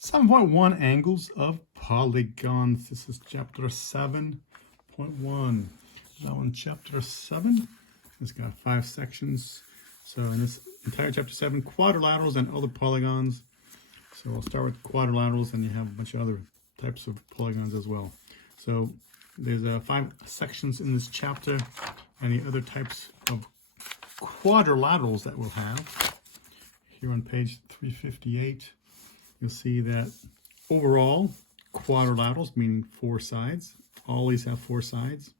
7.1 Angles of Polygons. This is chapter 7.1. Now in chapter 7, it's got 5 sections. So in this entire chapter 7, quadrilaterals and other polygons. So I'll start with quadrilaterals, and you have a bunch of other types of polygons as well. So there's 5 sections in this chapter, and the other types of quadrilaterals that we'll have. Here on page 358, you'll see that overall quadrilaterals, meaning 4 sides, all these have 4 sides.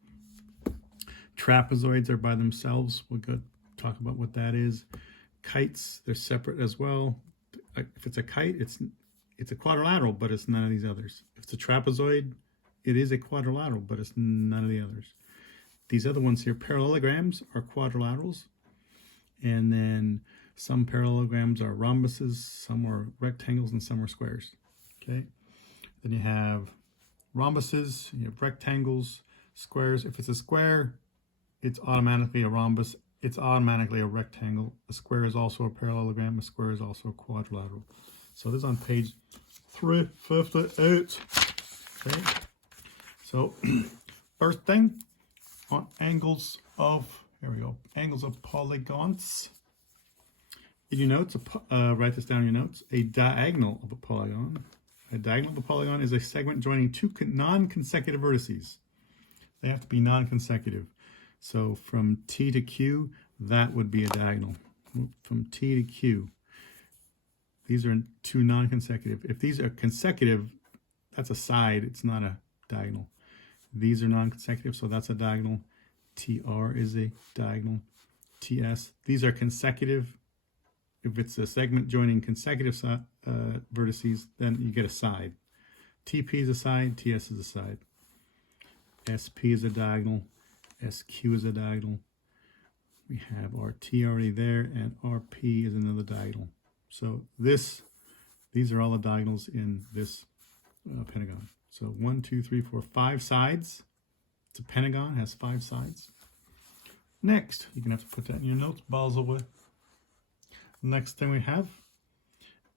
Trapezoids are by themselves. We'll go talk about what that is. Kites, they're separate as well. If it's a kite, it's a quadrilateral, but it's none of these others. If it's a trapezoid, it is a quadrilateral, but it's none of the others. These other ones here, parallelograms, are quadrilaterals. And then some parallelograms are rhombuses, some are rectangles, and some are squares. Okay. Then you have rhombuses, you have rectangles, squares. If it's a square, it's automatically a rhombus. It's automatically a rectangle. A square is also a parallelogram. A square is also a quadrilateral. So this is on page 358. Okay. So first thing on angles of, here we go, angles of polygons. In your notes, write this down in your notes. A diagonal of a polygon. A diagonal of a polygon is a segment joining 2 non-consecutive vertices. They have to be non-consecutive. So from T to Q, that would be a diagonal. From T to Q, these are 2 non-consecutive. If these are consecutive, that's a side. It's not a diagonal. These are non-consecutive, so that's a diagonal. TR is a diagonal. TS, these are consecutive. If it's a segment joining consecutive vertices, then you get a side. TP is a side, TS is a side. SP is a diagonal, SQ is a diagonal. We have RT already there, and RP is another diagonal. So these are all the diagonals in this pentagon. So 1, 2, 3, 4, 5 sides. It's a pentagon, has 5 sides. Next, you're going to have to put that in your notes, balls away. Next thing we have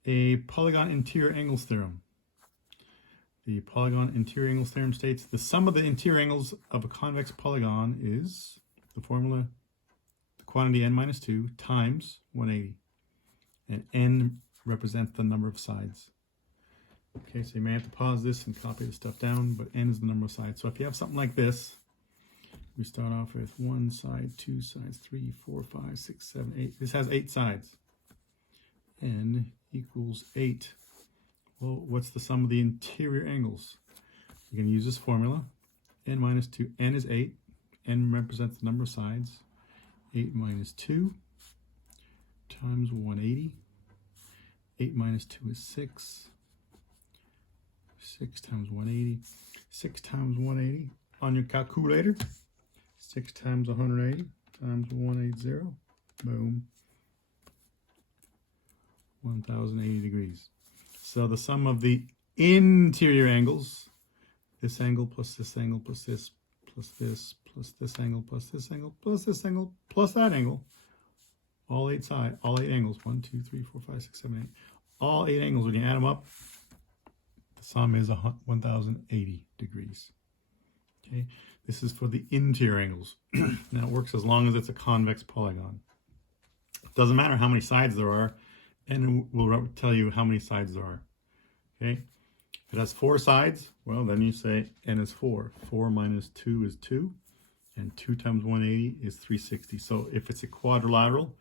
a polygon interior angles theorem. The polygon interior angles theorem states the sum of the interior angles of a convex polygon is the formula, the quantity n minus 2 times 180. And n represents the number of sides. Okay, so you may have to pause this and copy the stuff down, but n is the number of sides. So if you have something like this, we start off with 1 side, 2 sides, 3, 4, 5, 6, 7, 8. This has 8 sides. N equals 8. Well, what's the sum of the interior angles? You can use this formula. N minus 2. N is 8. N represents the number of sides. 8 minus 2 times 180. 8 minus 2 is 6. 6 times 180. 6 times 180 on your calculator. 6 times 180 times 180. Boom. 1080 degrees. So the sum of the interior angles, this angle plus this angle plus this plus this plus this angle plus this angle plus this angle plus that angle, all 8 angles, 1, 2, 3, 4, 5, 6, 7, 8, all 8 angles, when you add them up, the sum is 1080 degrees. Okay, this is for the interior angles. Now it works as long as it's a convex polygon. It doesn't matter how many sides there are, and we'll tell you how many sides there are. Okay, if it has 4 sides, well, then you say n is 4. 4 minus 2 is 2, and 2 times 180 is 360. So if it's a quadrilateral,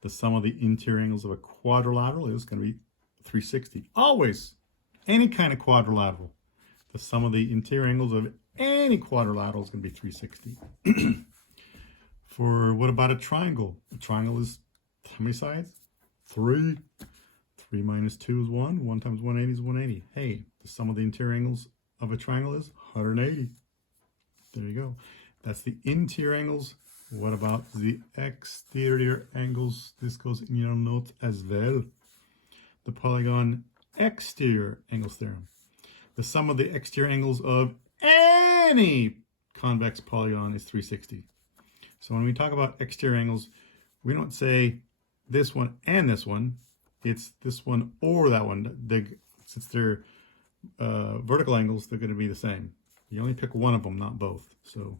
the sum of the interior angles of a quadrilateral is going to be 360. Always, any kind of quadrilateral, the sum of the interior angles of any quadrilateral is going to be 360. For what about a triangle? A triangle is how many sides? 3. 3 minus 2 is 1. 1 times 180 is 180. Hey, the sum of the interior angles of a triangle is 180. There you go. That's the interior angles. What about the exterior angles? This goes in your notes as well. The polygon exterior angles theorem. The sum of the exterior angles of any convex polygon is 360. So when we talk about exterior angles, we don't say this one and this one. It's this one or that one. since they're vertical angles, they're going to be the same. You only pick one of them, not both. So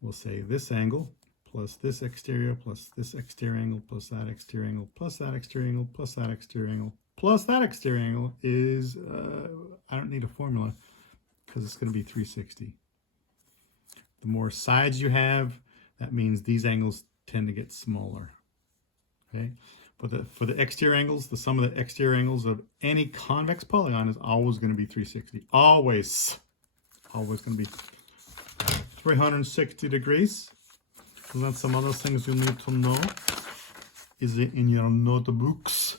we'll say this angle plus this exterior plus this exterior angle plus that exterior angle plus that exterior angle plus that exterior angle plus that exterior angle is, I don't need a formula because it's going to be 360. The more sides you have, that means these angles tend to get smaller. Okay, but for the exterior angles, the sum of the exterior angles of any convex polygon is always going to be 360. Always going to be 360 degrees. And then some other things you need to know is in your notebooks.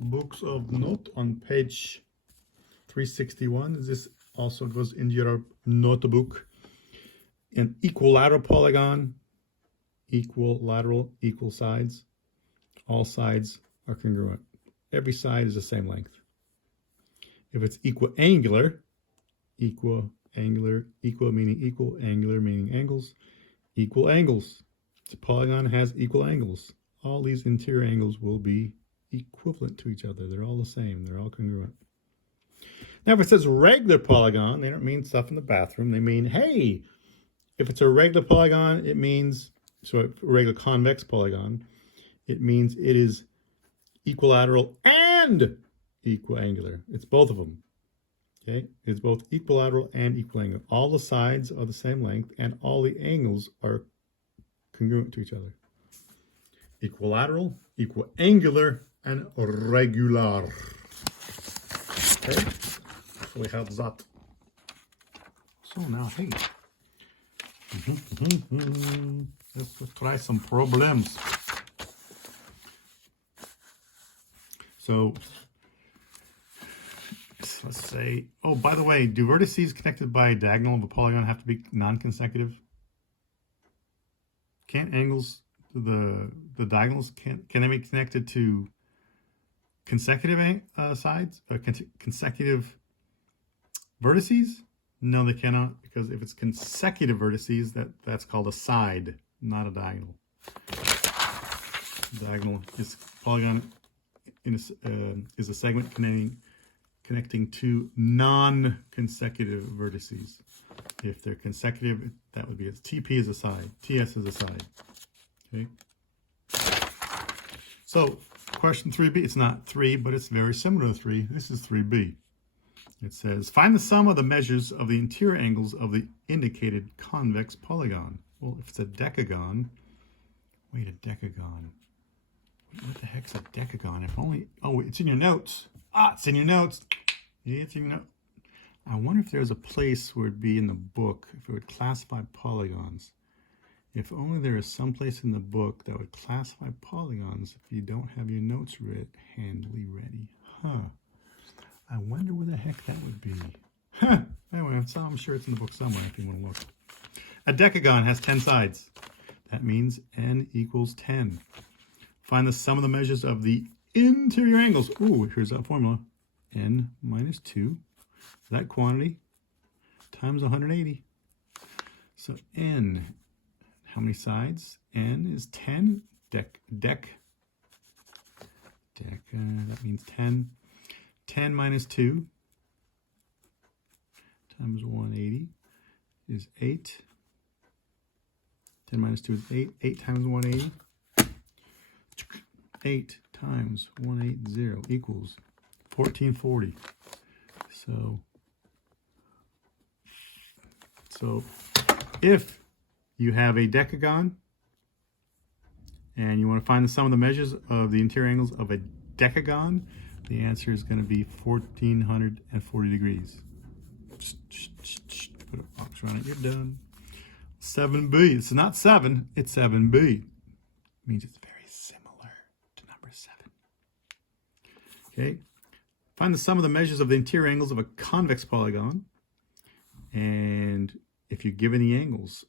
Books of note on page 361. This also goes into your notebook. An equilateral polygon, equilateral, equal sides. All sides are congruent. Every side is the same length. If it's equiangular, equal meaning equal, angular meaning angles, equal angles. The polygon has equal angles. All these interior angles will be equivalent to each other. They're all the same. They're all congruent. Now, if it says regular polygon, they don't mean stuff in the bathroom. They mean, hey, if it's a regular polygon, it means, so a regular convex polygon, it means it is equilateral and equiangular. It's both of them. Okay, it's both equilateral and equiangular. All the sides are the same length, and all the angles are congruent to each other. Equilateral, equiangular, and regular. Okay, so we have that. So now, hey, let's try some problems. So let's say, oh, by the way, do vertices connected by a diagonal of a polygon have to be non-consecutive? Can't angles, the diagonals, can they be connected to consecutive sides, consecutive vertices? No, they cannot, because if it's consecutive vertices, that's called a side, not a diagonal. Diagonal is polygon is a segment connecting two non-consecutive vertices. If they're consecutive, that would be TP is a side, TS is a side. Okay. So question 3b, it's not 3, but it's very similar to 3. This is 3b. It says, find the sum of the measures of the interior angles of the indicated convex polygon. Well, if it's a decagon, wait, a decagon. What the heck's a decagon? If only, oh, it's in your notes. Ah, it's in your notes. Yeah, it's in your notes. I wonder if there's a place where it'd be in the book, if it would classify polygons. If only there is some place in the book that would classify polygons if you don't have your notes handily ready. Huh. I wonder where the heck that would be. Huh. Anyway, I'm sure it's in the book somewhere if you want to look. A decagon has 10 sides. That means n equals 10. Find the sum of the measures of the interior angles. Ooh, here's that formula. N minus 2, that quantity, times 180. So n, how many sides? N is 10. That means 10. 10 minus 2 times 180 is 8. 10 minus 2 is 8. 8 times 180. 8 times 180 equals 1440. So if you have a decagon and you want to find the sum of the measures of the interior angles of a decagon, the answer is going to be 1440 degrees. Put a box around it, you're done. 7b. It's not 7, it's 7b. It means it's very similar to number 7. Okay. Find the sum of the measures of the interior angles of a convex polygon. And if you're given the angles,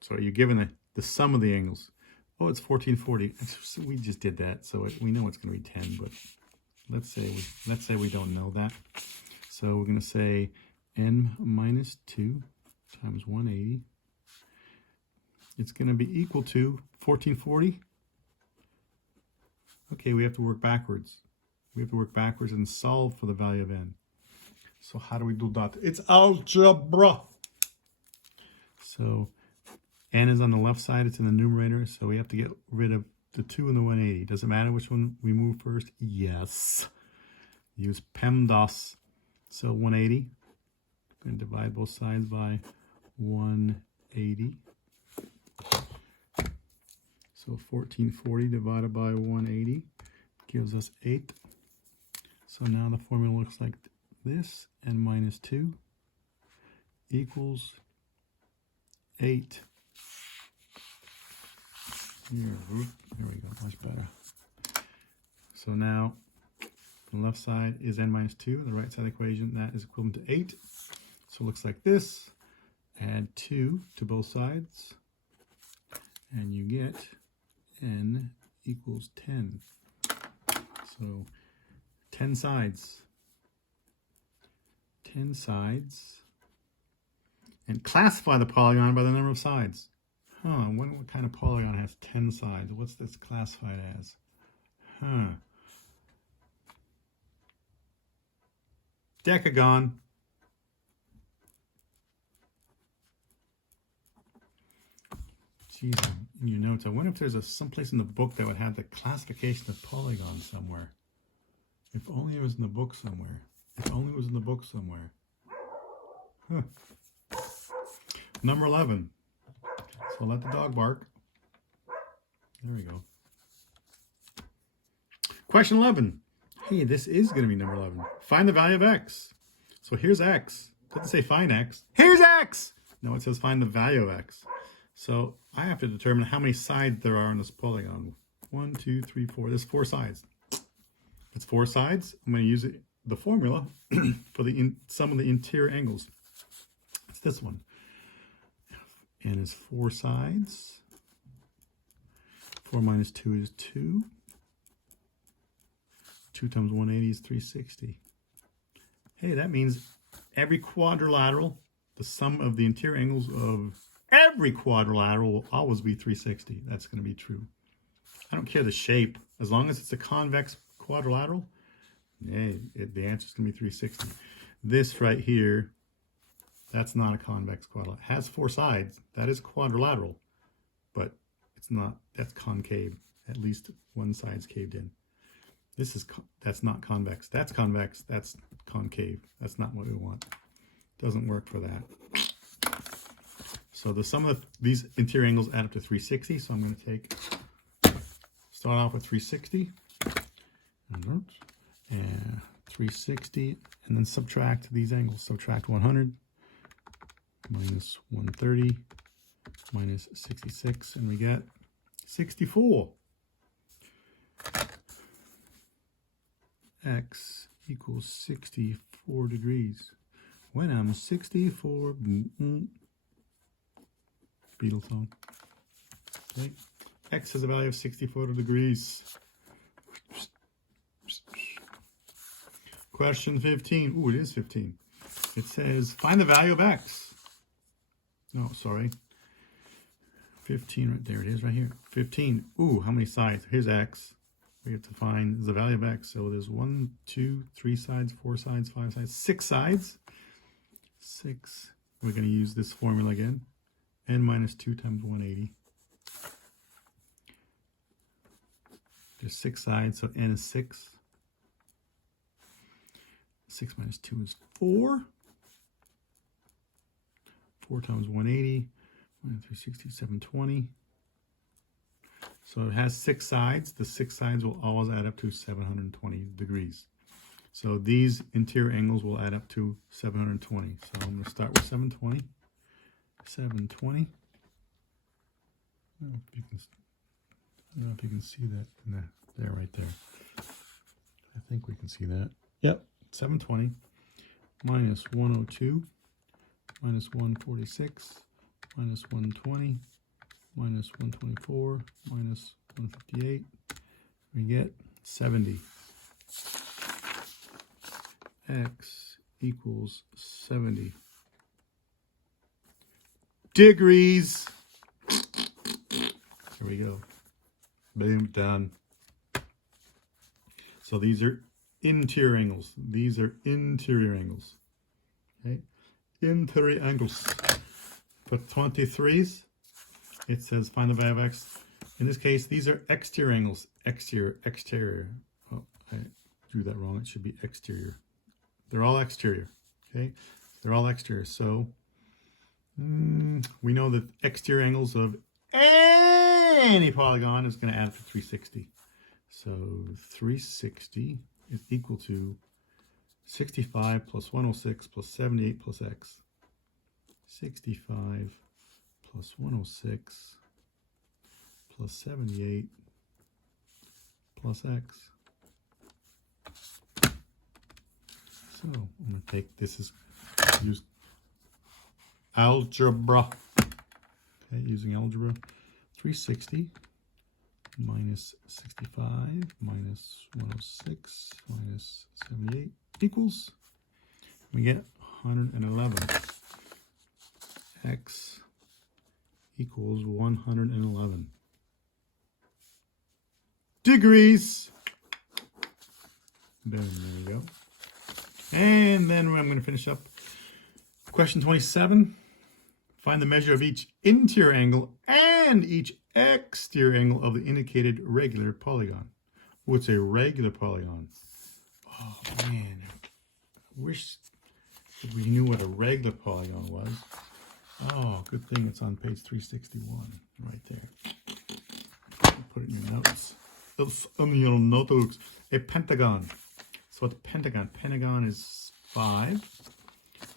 so you're given the sum of the angles. Oh, it's 1440. So we just did that, so we know it's going to be 10, but let's say we don't know that. So we're going to say n minus 2 times 180. It's going to be equal to 1440. Okay, we have to work backwards. We have to work backwards and solve for the value of n. So how do we do that? It's algebra. So n is on the left side. It's in the numerator. So we have to get rid of the 2 and the 180. Does it matter which one we move first? Yes. Use PEMDAS. So 180. I'm going to divide both sides by 180. So 1440 divided by 180 gives us 8. So now the formula looks like this. N minus 2 equals 8. Here we go, much better. So now the left side is n minus 2. The right side of the equation, that is equivalent to 8. So it looks like this. Add 2 to both sides. And you get n equals 10. So 10 sides. 10 sides. And classify the polygon by the number of sides. I wonder what kind of polygon has 10 sides. What's this classified as? Decagon. Geez, in your notes, I wonder if there's someplace in the book that would have the classification of polygons somewhere. If only it was in the book somewhere. If only it was in the book somewhere. Number 11. So let the dog bark. There we go. Question 11. Hey, this is going to be number 11. Find the value of x. So here's x. It doesn't say find x. Here's x! No, it says find the value of x. So I have to determine how many sides there are in this polygon. 1, 2, 3, 4. There's 4 sides. It's 4 sides. I'm going to use the formula for the sum of the interior angles. It's this one. N is 4 sides. 4 minus 2 is 2. 2 times 180 is 360. Hey, that means every quadrilateral, the sum of the interior angles of every quadrilateral will always be 360. That's going to be true. I don't care the shape. As long as it's a convex quadrilateral, the answer is going to be 360. This right here, that's not a convex quadrilateral. It has 4 sides. That is quadrilateral, but it's not. That's concave. At least one side's caved in. That's not convex. That's convex. That's concave. That's not what we want. Doesn't work for that. So the sum of these interior angles add up to 360. So I'm going to start off with 360. And 360, and then subtract these angles. Subtract 100 minus 130 minus 66, and we get 64. X equals 64 degrees. When I'm 64, Beatles song. Okay. X has a value of 64 degrees. Question 15. Ooh, it is 15. It says, find the value of x. Oh, sorry. 15, right there it is, right here. 15. Ooh, how many sides? Here's x. We have to find the value of x. So there's 1, 2, 3 sides, 4 sides, 5 sides, 6 sides. 6. We're going to use this formula again. N minus 2 times 180. There's 6 sides, so n is 6. 6 minus 2 is 4. 4 times 180, minus 360, 720. So it has 6 sides. The 6 sides will always add up to 720 degrees. So these interior angles will add up to 720. So I'm going to start with 720. 720. I don't know if you can see that in there, right there. I think we can see that. Yep, 720 minus 102 minus 146 minus 120 minus 124 minus 158. We get 70. X equals 70 degrees. Here we go. Boom, done. So these are interior angles. These are interior angles. Okay, interior angles. For 23s, it says find the value of x. In this case, these are exterior angles. Exterior, exterior. Oh, I drew that wrong. It should be exterior. They're all exterior. Okay, they're all exterior. So we know that exterior angles of any polygon is going to add up to 360. So 360 is equal to 65 plus 106 plus 78 plus x. 65 plus 106 plus 78 plus x. So I'm going to take this as use algebra. Okay, using algebra. 360 minus 65 minus 106 minus 78 equals, we get 111. X equals 111 degrees. Boom, there we go. And then I'm going to finish up. Question 27. Find the measure of each interior angle and each exterior angle of the indicated regular polygon. Oh, it's a regular polygon. Oh, man. I wish we knew what a regular polygon was. Oh, good thing it's on page 361 right there. Put it in your notes. It's on your notebooks. A pentagon. So what's a pentagon? Pentagon is 5.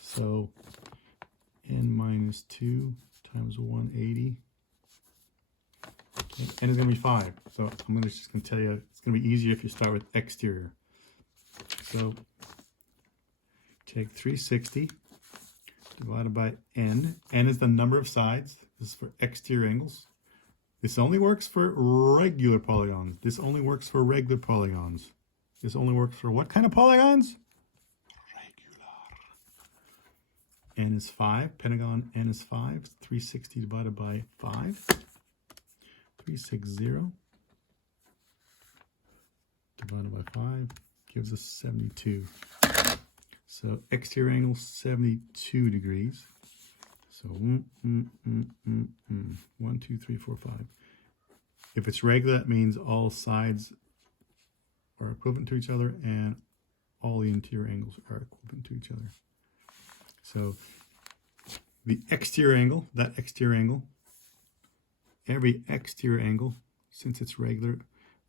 So n minus 2 times 180. Okay, n is going to be 5. So I'm just going to tell you, it's going to be easier if you start with exterior. So take 360 divided by n. N is the number of sides. This is for exterior angles. This only works for regular polygons. This only works for regular polygons. This only works for what kind of polygons? N is 5. Pentagon N is 5. 360 divided by 5. 360 divided by 5 gives us 72. So exterior angle 72 degrees. So 1, 2, 3, 4, 5. If it's regular, that means all sides are equivalent to each other and all the interior angles are equivalent to each other. So the exterior angle, that exterior angle, every exterior angle, since it's regular,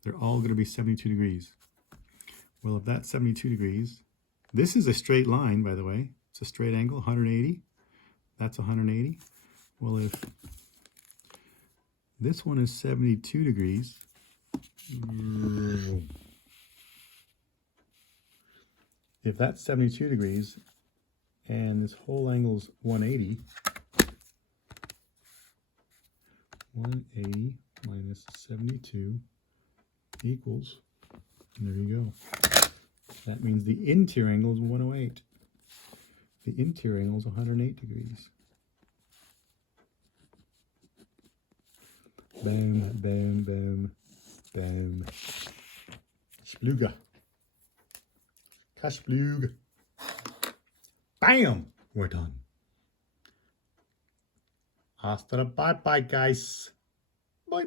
they're all going to be 72 degrees. Well, if that's 72 degrees, this is a straight line, by the way. It's a straight angle, 180. That's 180. Well, if this one is 72 degrees, if that's 72 degrees, and this whole angle is 180, 180 minus 72 equals, and there you go. That means the interior angle is 108. The interior angle is 108 degrees. Boom, boom, boom, boom. Spluga. Kasplug. Bam! We're done. Hasta la bye-bye, guys. Bye.